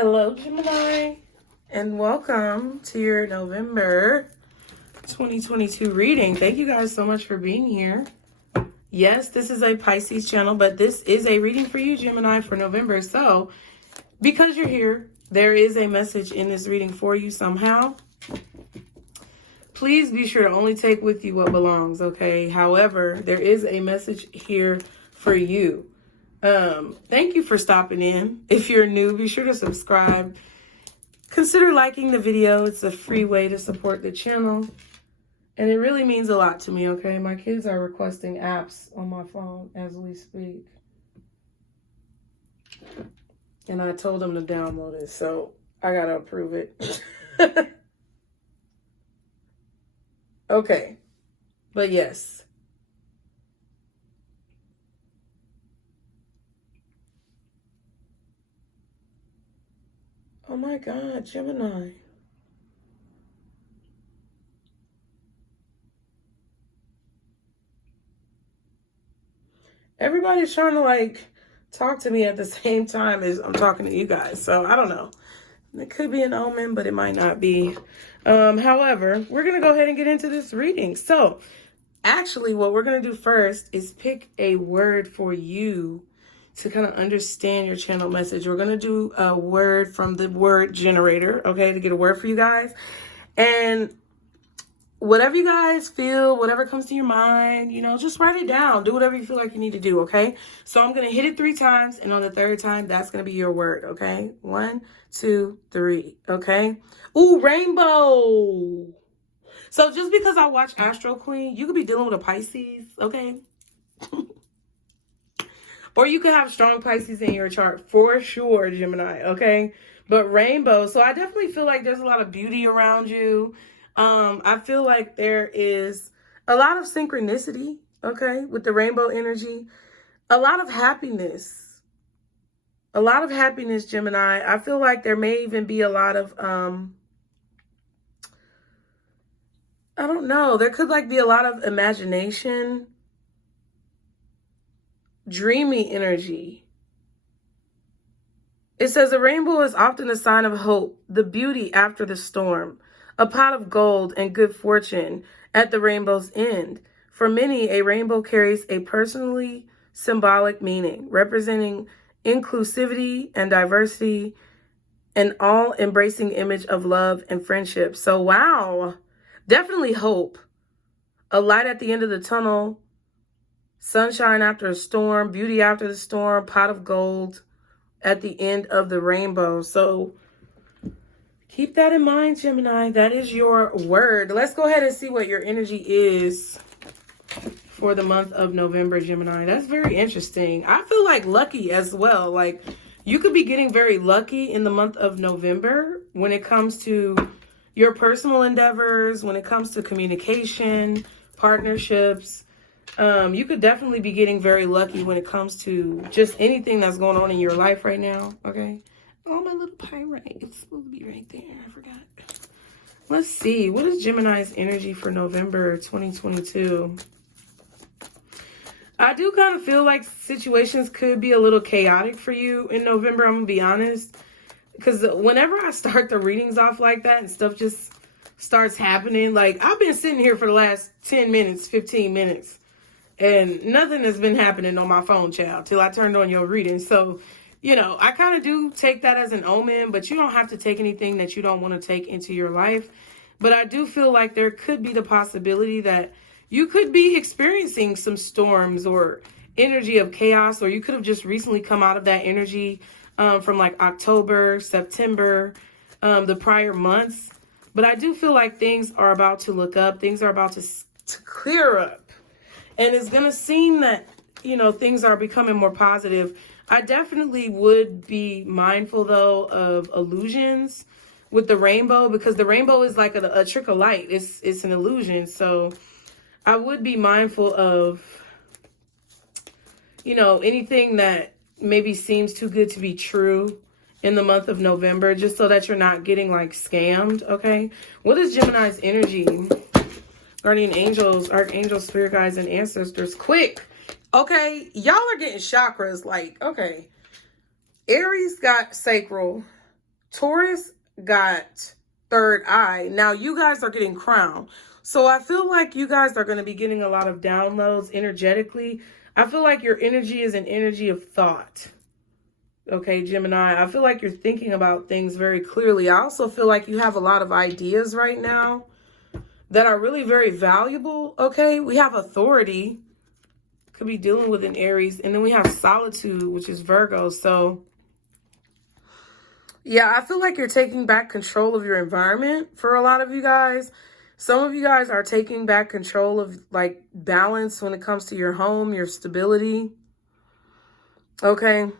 Hello, Gemini, and welcome to your November 2022 reading. Thank you guys so much for being here. Yes, this is a Pisces channel, but this is a reading for you, Gemini, for November. So, because you're here, there is a message in this reading for you somehow. Please be sure to only take with you what belongs, okay? However, there is a message here for you. Thank you for stopping in. If you're new, be sure to subscribe. Consider liking the video. It's a free way to support the channel. And it really means a lot to me, okay? My kids are requesting apps on my phone as we speak. And I told them to download it, so I gotta approve it. Okay. But yes. Oh my God, Gemini. Everybody's trying to like talk to me at the same time as I'm talking to you guys. So I don't know. It could be an omen, but it might not be. However, we're going to go ahead and get into this reading. So actually what we're going to do first is pick a word for you to kind of understand your channel message. We're going to do a word from the word generator, okay, to get a word for you guys. And whatever you guys feel, whatever comes to your mind, you know, just write it down. Do whatever you feel like you need to do, okay? So I'm going to hit it 3 times, and on the 3rd time, that's going to be your word, okay? 1, 2, 3, okay? Ooh, rainbow. So just because I watch Astro Queen, you could be dealing with a Pisces, okay? Or you could have strong Pisces in your chart for sure, Gemini, okay? But rainbow, so I definitely feel like there's a lot of beauty around you. I feel like there is a lot of synchronicity, okay, with the rainbow energy. A lot of happiness. A lot of happiness, Gemini. I feel like there may even be a lot of, I don't know. There could like be a lot of imagination. Dreamy energy. It says a rainbow is often a sign of hope, the beauty after the storm, a pot of gold and good fortune at the rainbow's end. For many, a rainbow carries a personally symbolic meaning, representing inclusivity and diversity, an all-embracing image of love and friendship. So, wow, definitely hope. A light at the end of the tunnel, sunshine after a storm, beauty after the storm, pot of gold at the end of the rainbow. So keep that in mind, Gemini. That is your word. Let's go ahead and see what your energy is for the month of November, Gemini. That's very interesting. I feel like lucky as well. Like you could be getting very lucky in the month of November when it comes to your personal endeavors, when it comes to communication, partnerships. You could definitely be getting very lucky when it comes to just anything that's going on in your life right now, okay? Oh, my little pyrite. It's supposed to be right there. I forgot. Let's see. What is Gemini's energy for November 2022? I do kind of feel like situations could be a little chaotic for you in November, I'm going to be honest. Because whenever I start the readings off like that and stuff just starts happening, like I've been sitting here for the last 10 minutes, 15 minutes. And nothing has been happening on my phone, child, till I turned on your reading. So, you know, I kind of do take that as an omen, but you don't have to take anything that you don't want to take into your life. But I do feel like there could be the possibility that you could be experiencing some storms or energy of chaos, or you could have just recently come out of that energy from like October, September, the prior months. But I do feel like things are about to look up. Things are about to clear up. And it's going to seem that, you know, things are becoming more positive. I definitely would be mindful, though, of illusions with the rainbow, because the rainbow is like a trick of light. It's an illusion. So I would be mindful of, you know, anything that maybe seems too good to be true in the month of November, just so that you're not getting like scammed. Okay. What is Gemini's energy? Guardian angels, archangels, spirit guides, and ancestors. Quick. Okay. Y'all are getting chakras. Like, okay. Aries got sacral. Taurus got third eye. Now you guys are getting crown. So I feel like you guys are going to be getting a lot of downloads energetically. I feel like your energy is an energy of thought. Okay, Gemini, I feel like you're thinking about things very clearly. I also feel like you have a lot of ideas right now that are really very valuable. Okay, we have authority. Could be dealing with an Aries. And then we have solitude, which is Virgo. So yeah, I feel like you're taking back control of your environment for a lot of you guys. Some of you guys are taking back control of like balance when it comes to your home, your stability. Okay.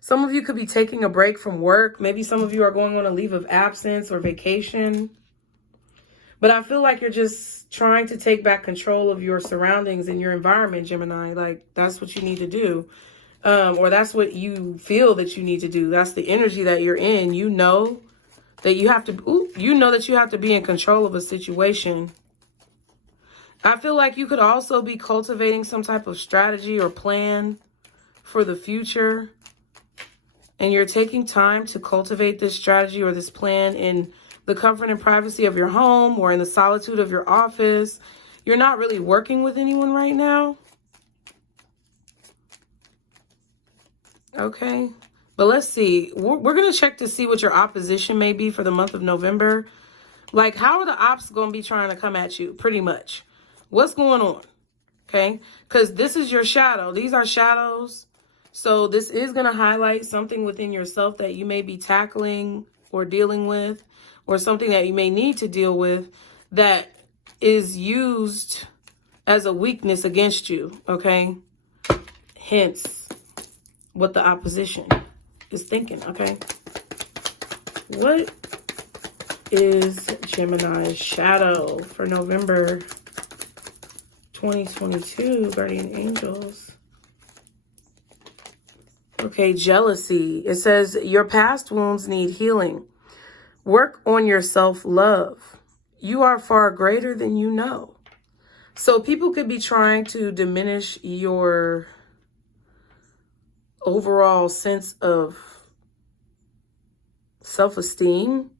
Some of you could be taking a break from work. Maybe some of you are going on a leave of absence or vacation. But I feel like you're just trying to take back control of your surroundings and your environment, Gemini. Like, that's what you need to do. Or that's what you feel that you need to do. That's the energy that you're in. You know that you have to, you know that you have to be in control of a situation. I feel like you could also be cultivating some type of strategy or plan for the future. And you're taking time to cultivate this strategy or this plan in the comfort and privacy of your home or in the solitude of your office. You're not really working with anyone right now. Okay, but let's see. We're going to check to see what your opposition may be for the month of November. Like, how are the ops going to be trying to come at you, pretty much? What's going on? Okay, because this is your shadow. These are shadows. So this is going to highlight something within yourself that you may be tackling or dealing with, or something that you may need to deal with that is used as a weakness against you. Okay, hence what the opposition is thinking. Okay, what is Gemini's shadow for November 2022, guardian angels? Okay, jealousy. It says your past wounds need healing. Work on your self-love. You are far greater than you know. So people could be trying to diminish your overall sense of self-esteem.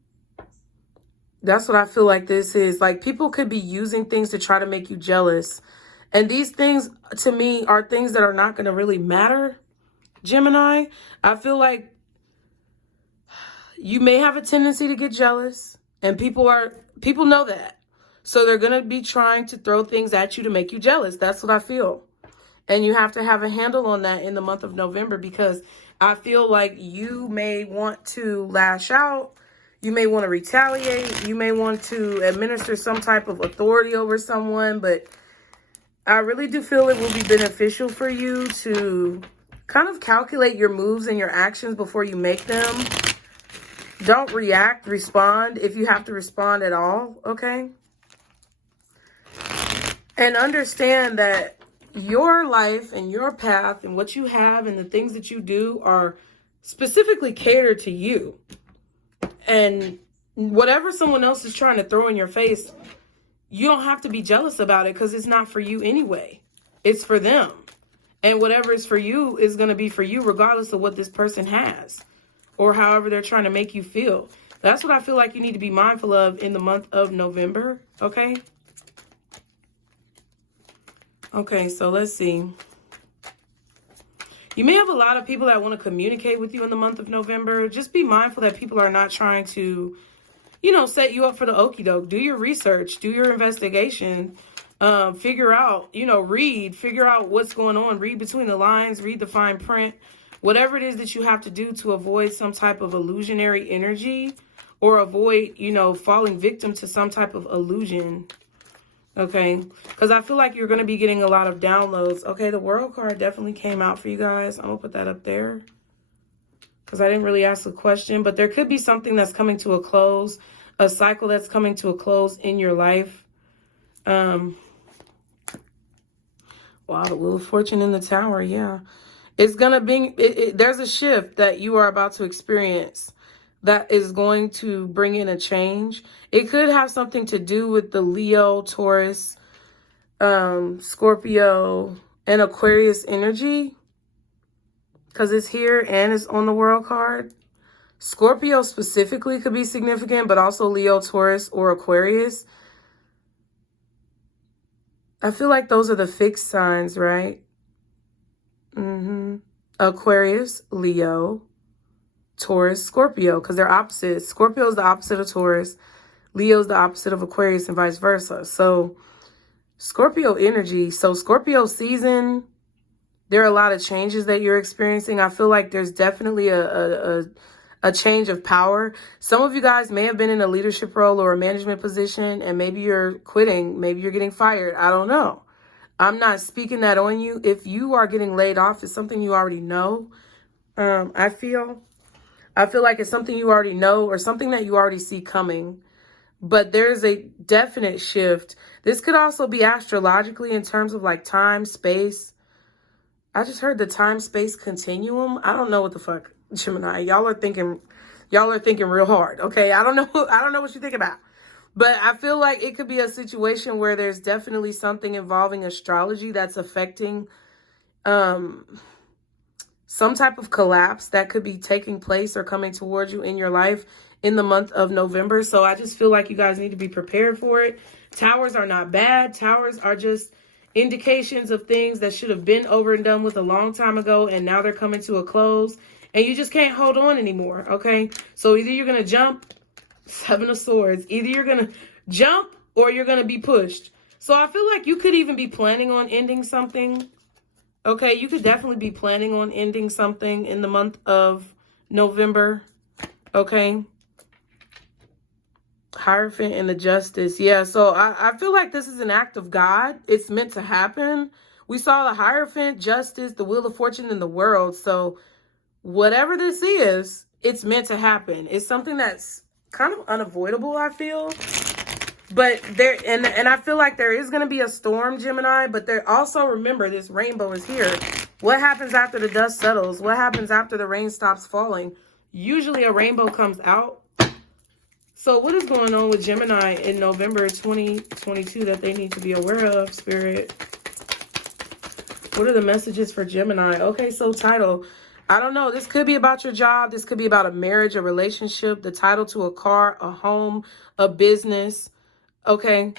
That's what I feel like this is. Like, people could be using things to try to make you jealous. And these things, to me, are things that are not going to really matter, Gemini. I feel like you may have a tendency to get jealous. And people know that. So they're going to be trying to throw things at you to make you jealous. That's what I feel. And you have to have a handle on that in the month of November, because I feel like you may want to lash out. You may want to retaliate. You may want to administer some type of authority over someone. But I really do feel it will be beneficial for you to kind of calculate your moves and your actions before you make them. Don't react, respond if you have to respond at all, okay? And understand that your life and your path and what you have and the things that you do are specifically catered to you. And whatever someone else is trying to throw in your face, you don't have to be jealous about it, because it's not for you anyway. It's for them. And whatever is for you is going to be for you, regardless of what this person has or however they're trying to make you feel. That's what I feel like you need to be mindful of in the month of November, okay? Okay, so let's see. You may have a lot of people that want to communicate with you in the month of November. Just be mindful that people are not trying to, you know, set you up for the okie doke. Do your research, do your investigation, figure out, you know, figure out what's going on, read between the lines, read the fine print, whatever it is that you have to do to avoid some type of illusionary energy or avoid, you know, falling victim to some type of illusion. Okay, because I feel like you're going to be getting a lot of downloads. Okay, the World card definitely came out for you guys. I'm going to put that up there because I didn't really ask a question. But there could be something that's coming to a close, a cycle that's coming to a close in your life. Wow, the Wheel of Fortune in the Tower, yeah. It's going to be, there's a shift that you are about to experience that is going to bring in a change. It could have something to do with the Leo, Taurus, Scorpio, and Aquarius energy. because it's here and it's on the world card. Scorpio specifically could be significant, but also Leo, Taurus, or Aquarius. I feel like those are the fixed signs, right? Aquarius, Leo, Taurus, Scorpio, because they're opposites. Scorpio is the opposite of Taurus. Leo is the opposite of Aquarius and vice versa. So Scorpio energy. So Scorpio season, there are a lot of changes that you're experiencing. I feel like there's definitely a change of power. Some of you guys may have been in a leadership role or a management position, and maybe you're quitting. Maybe you're getting fired. I don't know. I'm not speaking that on you. If you are getting laid off, it's something you already know. I feel like it's something you already know or something that you already see coming. But there's a definite shift. This could also be astrologically in terms of like time, space. I just heard the time-space continuum. I don't know what the fuck, Gemini. Y'all are thinking real hard. Okay, I don't know what you think about. But I feel like it could be a situation where there's definitely something involving astrology that's affecting some type of collapse that could be taking place or coming towards you in your life in the month of November. So I just feel like you guys need to be prepared for it. Towers are not bad. Towers are just indications of things that should have been over and done with a long time ago, and now they're coming to a close, and you just can't hold on anymore, okay? So either you're going to jump, Seven of Swords, either you're going to jump or you're going to be pushed. So I feel like you could even be planning on ending something, okay? You could definitely be planning on ending something in the month of November, okay? Hierophant and the Justice. Yeah, so I feel like this is an act of God. It's meant to happen. We saw the Hierophant, Justice, the Wheel of Fortune, in the world. So whatever this is, it's meant to happen. It's something that's kind of unavoidable, I feel. But there, and I feel like there is going to be a storm, Gemini, but there also, remember, this rainbow is here. What happens after the dust settles? What happens after the rain stops falling? Usually a rainbow comes out. So what is going on with Gemini in November 2022 that they need to be aware of, Spirit? What are the messages for Gemini? Okay, so title. I don't know. This could be about your job. This could be about a marriage, a relationship, the title to a car, a home, a business. Okay,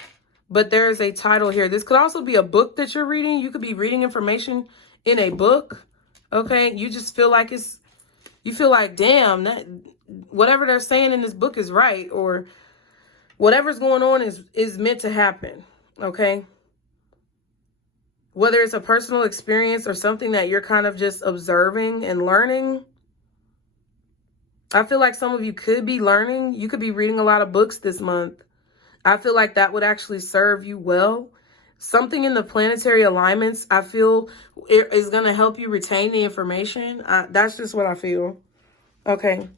but there is a title here. This could also be a book that you're reading. You could be reading information in a book. Okay, you just feel like you feel like, damn, that whatever they're saying in this book is right, or whatever's going on is meant to happen, okay? Whether it's a personal experience or something that you're kind of just observing and learning. I feel like some of you could be learning. You could be reading a lot of books this month. I feel like that would actually serve you well. Something in the planetary alignments, I feel, is going to help you retain the information. That's just what I feel. Okay.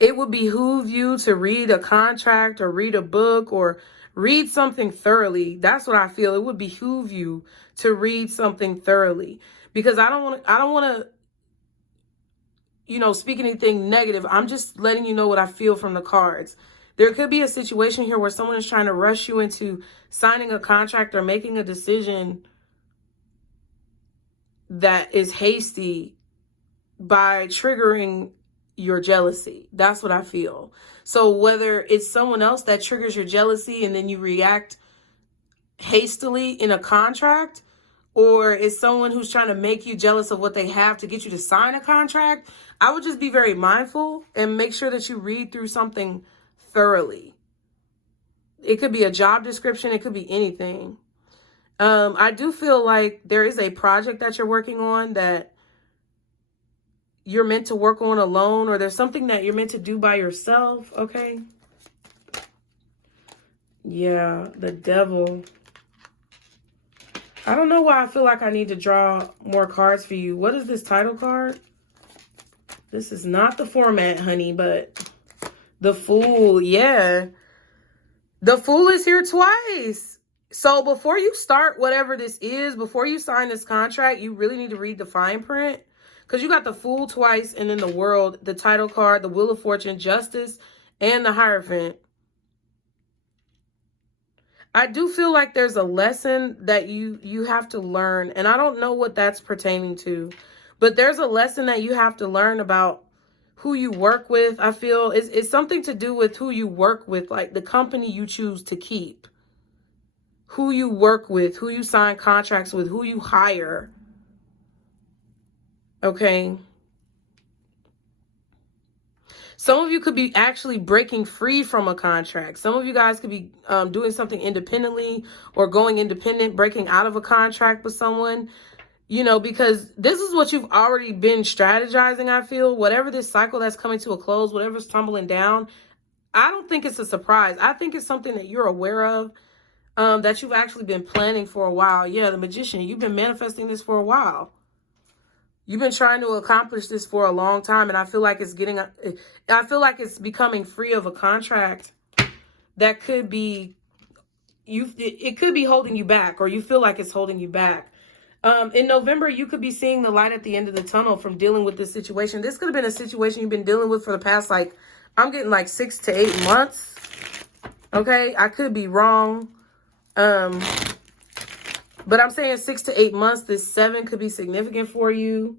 It would behoove you to read a contract or read a book or read something thoroughly. That's what I feel. It would behoove you to read something thoroughly, because I don't want to, speak anything negative. I'm just letting you know what I feel from the cards. There could be a situation here where someone is trying to rush you into signing a contract or making a decision that is hasty by triggering your jealousy. That's what I feel. So whether it's someone else that triggers your jealousy and then you react hastily in a contract, or it's someone who's trying to make you jealous of what they have to get you to sign a contract, I would just be very mindful and make sure that you read through something thoroughly. It could be a job description. It could be anything. I do feel like there is a project that you're working on that you're meant to work on alone, or there's something that you're meant to do by yourself, okay? Yeah, the Devil. I don't know why I feel like I need to draw more cards for you. What is this title card? This is not the format, honey, but the Fool, yeah. The Fool is here twice. So before you start whatever this is, before you sign this contract, you really need to read the fine print. Because you got the Fool twice, and then the World, the title card, the Wheel of Fortune, Justice, and the Hierophant. I do feel like there's a lesson that you have to learn, and I don't know what that's pertaining to. But there's a lesson that you have to learn about who you work with. I feel it's something to do with who you work with, like the company you choose to keep, who you work with, who you sign contracts with, who you hire. Okay. Some of you could be actually breaking free from a contract. Some of you guys could be doing something independently or going independent, breaking out of a contract with someone, you know, because this is what you've already been strategizing, I feel. Whatever this cycle that's coming to a close, whatever's tumbling down, I don't think it's a surprise. I think it's something that you're aware of, that you've actually been planning for a while. Yeah, the Magician, you've been manifesting this for a while. You've been trying to accomplish this for a long time, and I feel like it's becoming free of a contract that could be, it could be holding you back, or you feel like it's holding you back. In November, you could be seeing the light at the end of the tunnel from dealing with this situation. This could have been a situation you've been dealing with for the past, like, I'm getting like 6 to 8 months. Okay, I could be wrong. But I'm saying 6 to 8 months. This 7 could be significant for you.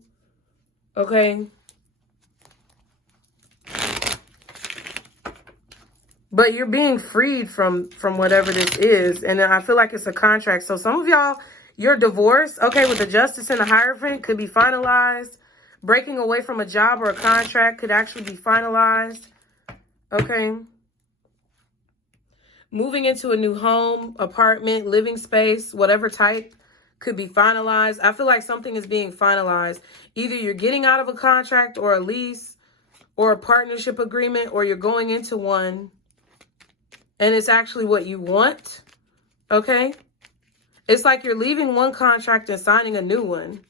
Okay. But you're being freed from whatever this is. And I feel like it's a contract. So some of y'all, your divorce, okay, with the Justice and the Hierophant could be finalized. Breaking away from a job or a contract could actually be finalized. Okay. Moving into a new home, apartment, living space, whatever type, could be finalized. I feel like something is being finalized. Either you're getting out of a contract or a lease or a partnership agreement, or you're going into one and it's actually what you want. Okay? It's like you're leaving one contract and signing a new one.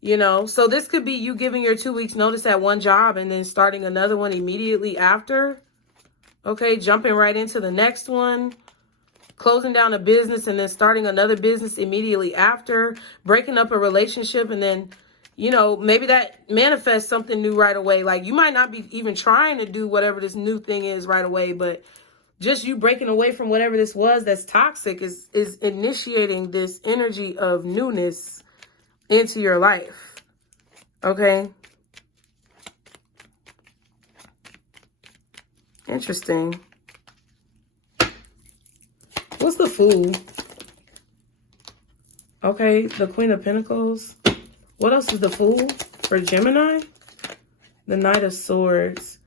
You know, so this could be you giving your 2 weeks notice at one job and then starting another one immediately after. Okay, jumping right into the next one, closing down a business and then starting another business immediately after, breaking up a relationship, and then, you know, maybe that manifests something new right away. Like, you might not be even trying to do whatever this new thing is right away, but just you breaking away from whatever this was that's toxic is initiating this energy of newness into your life. Okay. Interesting. What's the Fool? Okay, the Queen of Pentacles. What else is the Fool for Gemini? The Knight of Swords.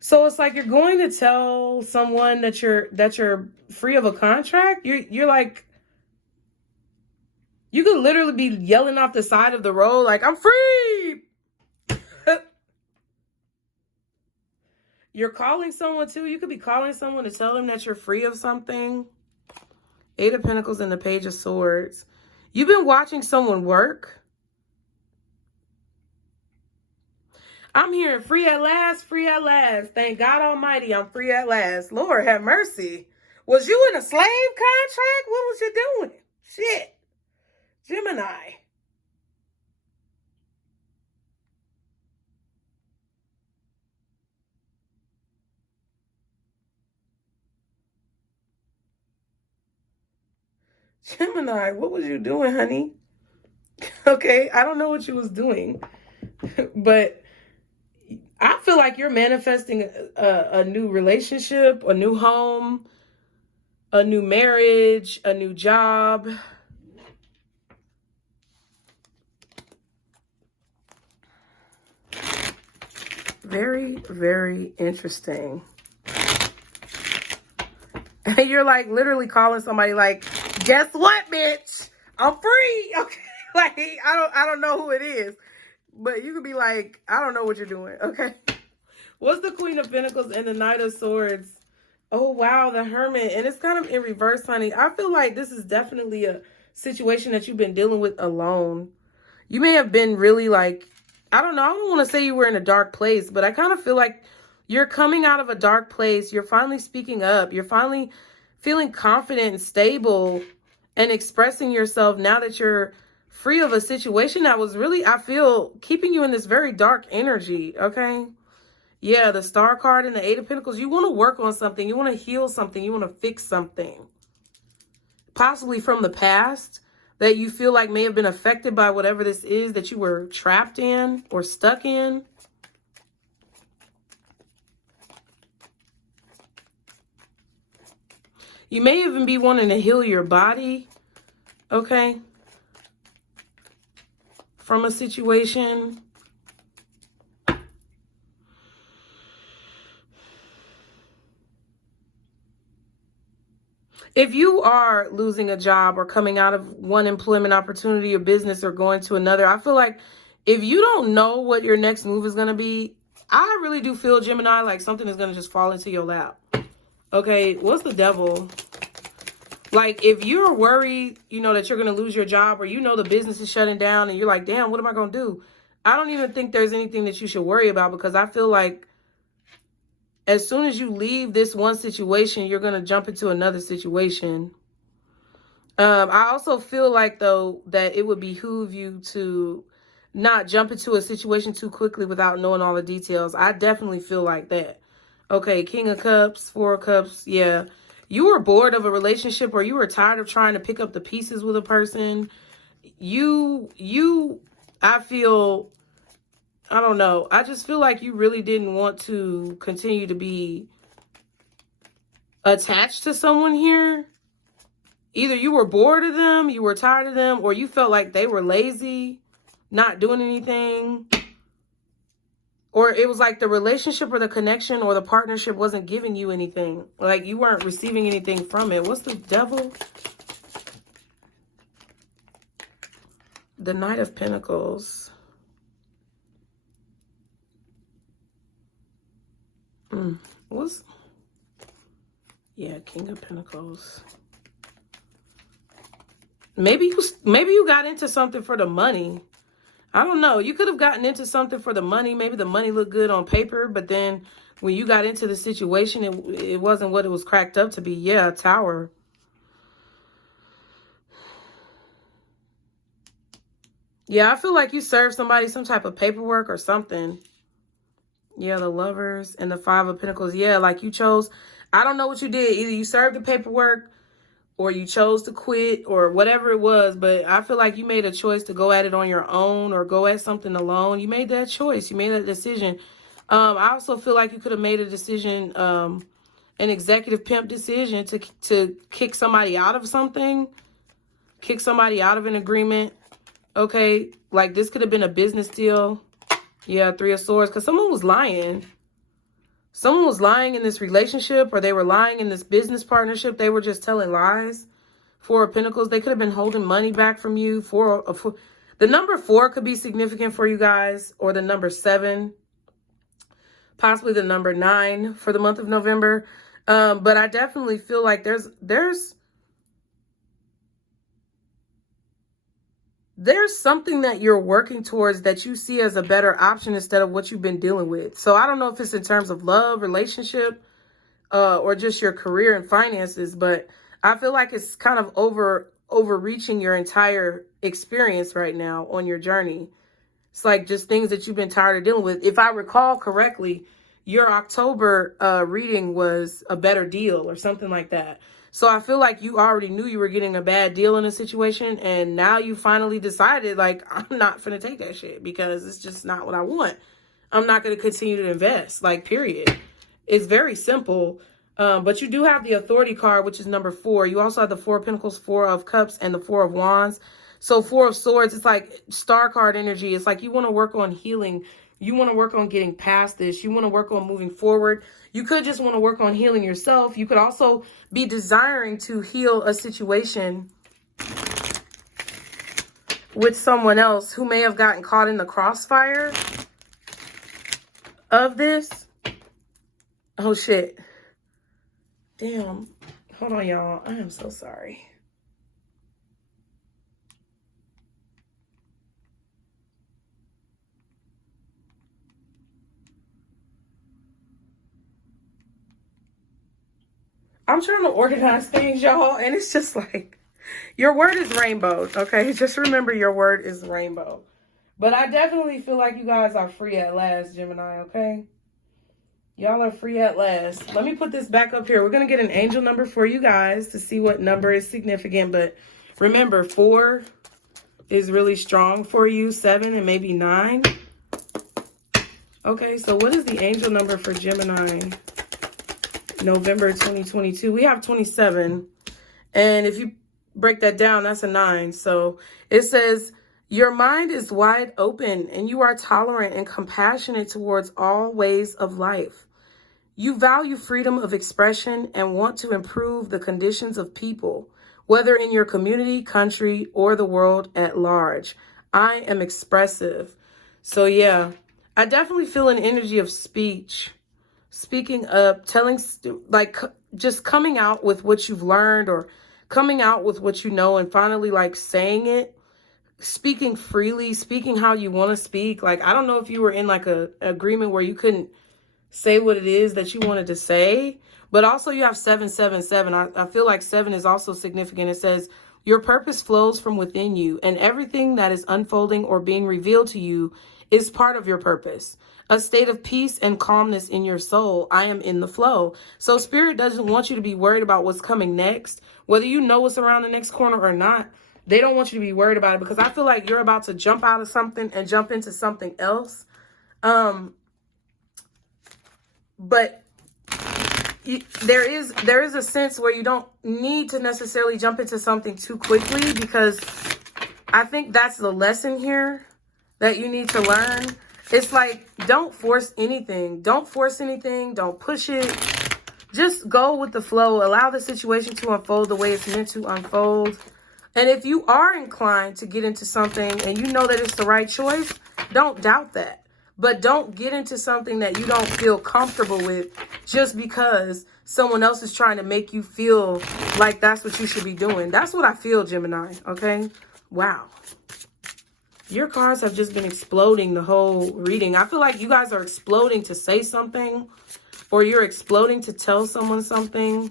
So it's like you're going to tell someone that you're free of a contract. You're like, you could literally be yelling off the side of the road like, I'm free. You're calling someone too. You could be calling someone to tell them that you're free of something. 8 of Pentacles and the Page of Swords. You've been watching someone work. I'm hearing free at last, free at last. Thank God Almighty, I'm free at last. Lord have mercy. Was you in a slave contract? What was you doing? Shit. Gemini. Gemini, what was you doing, honey? Okay, I don't know what you was doing, but I feel like you're manifesting a new relationship, a new home, a new marriage, a new job. Very, very interesting. And you're like literally calling somebody like, guess what, bitch? I'm free. Okay. Like, I don't know who it is. But you could be like, I don't know what you're doing. Okay. What's the Queen of Pentacles and the Knight of Swords? Oh, wow. The Hermit. And it's kind of in reverse, honey. I feel like this is definitely a situation that you've been dealing with alone. You may have been really like, I don't know. I don't want to say you were in a dark place, but I kind of feel like you're coming out of a dark place. You're finally speaking up. You're finally feeling confident and stable and expressing yourself now that you're free of a situation that was really, I feel, keeping you in this very dark energy, okay? Yeah, the Star card and the 8 of Pentacles. You want to work on something. You want to heal something. You want to fix something. Possibly from the past, that you feel like may have been affected by whatever this is that you were trapped in or stuck in. You may even be wanting to heal your body, okay, from a situation. If you are losing a job or coming out of one employment opportunity or business or going to another, I feel like if you don't know what your next move is going to be, I really do feel, Gemini, like something is going to just fall into your lap. Okay, what's the devil? Like, if you're worried, you know, that you're going to lose your job, or you know the business is shutting down and you're like, damn, what am I going to do? I don't even think there's anything that you should worry about, because I feel like as soon as you leave this one situation, you're going to jump into another situation. I also feel like, though, that it would behoove you to not jump into a situation too quickly without knowing all the details. I definitely feel like that. Okay, King of Cups, Four of Cups, yeah. You were bored of a relationship, or you were tired of trying to pick up the pieces with a person. I feel, I don't know. I just feel like you really didn't want to continue to be attached to someone here. Either you were bored of them, you were tired of them, or you felt like they were lazy, not doing anything. Or it was like the relationship or the connection or the partnership wasn't giving you anything. Like you weren't receiving anything from it. What's the devil? The Knight of Pentacles. Yeah, King of Pentacles. Maybe you got into something for the money. I don't know. You could have gotten into something for the money. Maybe the money looked good on paper, but then when you got into the situation, it wasn't what it was cracked up to be. Yeah, Tower. Yeah, I feel like you served somebody some type of paperwork or something. Yeah, the Lovers and the Five of Pentacles. Yeah, like you chose. I don't know what you did. Either you served the paperwork or you chose to quit or whatever it was. But I feel like you made a choice to go at it on your own or go at something alone. You made that choice. You made that decision. I also feel like you could have made a decision, an executive pimp decision to kick somebody out of something, kick somebody out of an agreement. Okay, like this could have been a business deal. Yeah, Three of Swords, because someone was lying. Someone was lying in this relationship, or they were lying in this business partnership. They were just telling lies. Four of Pentacles, they could have been holding money back from you. The number 4 could be significant for you guys, or the number 7, possibly the number 9 for the month of November. But I definitely feel like there's something that you're working towards that you see as a better option instead of what you've been dealing with. So I don't know if it's in terms of love, relationship, or just your career and finances, but I feel like it's kind of overreaching your entire experience right now on your journey. It's like just things that you've been tired of dealing with. If I recall correctly, your October reading was a better deal or something like that. So I feel like you already knew you were getting a bad deal in a situation, and now you finally decided, like, I'm not finna take that shit because it's just not what I want. I'm not going to continue to invest, like, period. It's very simple. But you do have the Authority card, which is number 4. You also have the Four of Pentacles, Four of Cups, and the Four of Wands. So Four of Swords, it's like star card energy. It's like you want to work on healing. You want to work on getting past this. You want to work on moving forward. You could just want to work on healing yourself. You could also be desiring to heal a situation with someone else who may have gotten caught in the crossfire of this. Oh, shit. Damn. Hold on, y'all. I am so sorry. I'm trying to organize things, y'all, and it's just like, your word is rainbow, okay? Just remember your word is rainbow. But I definitely feel like you guys are free at last, Gemini, okay? Y'all are free at last. Let me put this back up here. We're going to get an angel number for you guys to see what number is significant, but Remember, 4 is really strong for you, 7 and maybe 9. Okay, so what is the angel number for Gemini, November 2022? We have 27. And if you break that down, that's a 9. So it says, your mind is wide open and you are tolerant and compassionate towards all ways of life. You value freedom of expression and want to improve the conditions of people, whether in your community, country, or the world at large. I am expressive. So yeah, I definitely feel an energy of speech, speaking up, telling, like, just coming out with what you've learned or coming out with what you know and finally like saying it, speaking freely, speaking how you want to speak. Like, I don't know if you were in like a agreement where you couldn't say what it is that you wanted to say, but also you have 777. I feel like 7 is also significant. It says, your purpose flows from within you and everything that is unfolding or being revealed to you is part of your purpose. A state of peace and calmness in your soul. I am in the flow. So Spirit doesn't want you to be worried about what's coming next, whether you know what's around the next corner or not. They don't want you to be worried about it because I feel like you're about to jump out of something and jump into something else. But there is a sense where you don't need to necessarily jump into something too quickly, because I think that's the lesson here that you need to learn. It's like, don't force anything. Don't force anything. Don't push it. Just go with the flow. Allow the situation to unfold the way it's meant to unfold. And if you are inclined to get into something and you know that it's the right choice, don't doubt that. But don't get into something that you don't feel comfortable with just because someone else is trying to make you feel like that's what you should be doing. That's what I feel, Gemini, okay? Wow. Your cards have just been exploding the whole reading. I feel like you guys are exploding to say something, or you're exploding to tell someone something.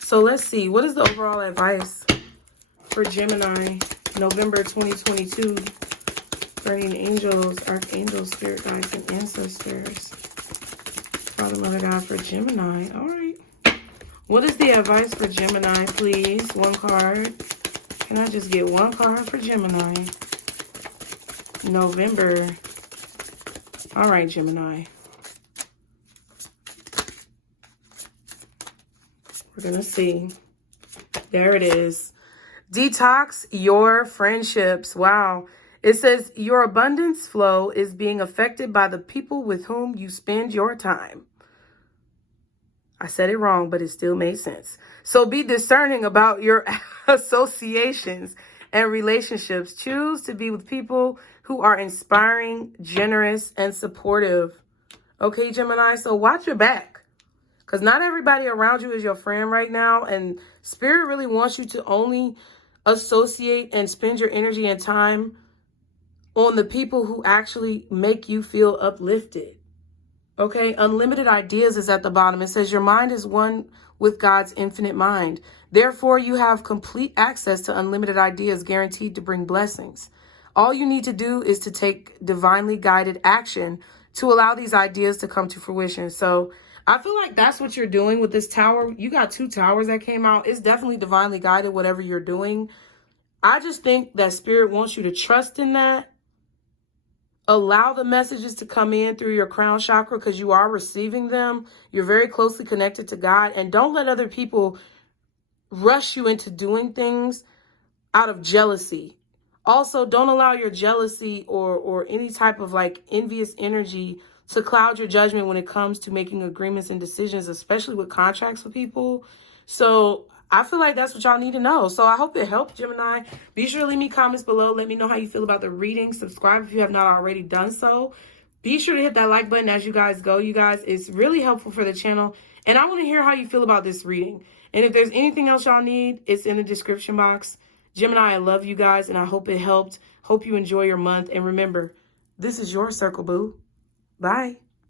So let's see. What is the overall advice for Gemini, November 2022? Guardian angels, archangels, spirit guides, and ancestors. Father, Mother, God for Gemini. All right. What is the advice for Gemini, please? One card. Can I just get one card for Gemini? November. All right, Gemini. We're going to see. There it is. Detox your friendships. Wow. It says, your abundance flow is being affected by the people with whom you spend your time. I said it wrong, but it still made sense. So be discerning about your associations and relationships. Choose to be with people who are inspiring, generous, and supportive. Okay, Gemini? So watch your back, because not everybody around you is your friend right now. And Spirit really wants you to only associate and spend your energy and time on the people who actually make you feel uplifted. Okay, unlimited ideas is at the bottom. It says your mind is one with God's infinite mind. Therefore, you have complete access to unlimited ideas guaranteed to bring blessings. All you need to do is to take divinely guided action to allow these ideas to come to fruition. So I feel like that's what you're doing with this tower. You got 2 towers that came out. It's definitely divinely guided, whatever you're doing. I just think that Spirit wants you to trust in that. Allow the messages to come in through your crown chakra, because you are receiving them. You're very closely connected to God. And don't let other people rush you into doing things out of jealousy. Also, don't allow your jealousy or any type of like envious energy to cloud your judgment when it comes to making agreements and decisions, especially with contracts with people. So I feel like that's what y'all need to know. So I hope it helped, Gemini. Be sure to leave me comments below. Let me know how you feel about the reading. Subscribe if you have not already done so. Be sure to hit that like button as you guys go. You guys, it's really helpful for the channel. And I want to hear how you feel about this reading. And if there's anything else y'all need, it's in the description box. Gemini, I love you guys, and I hope it helped. Hope you enjoy your month. And remember, this is your circle, boo. Bye.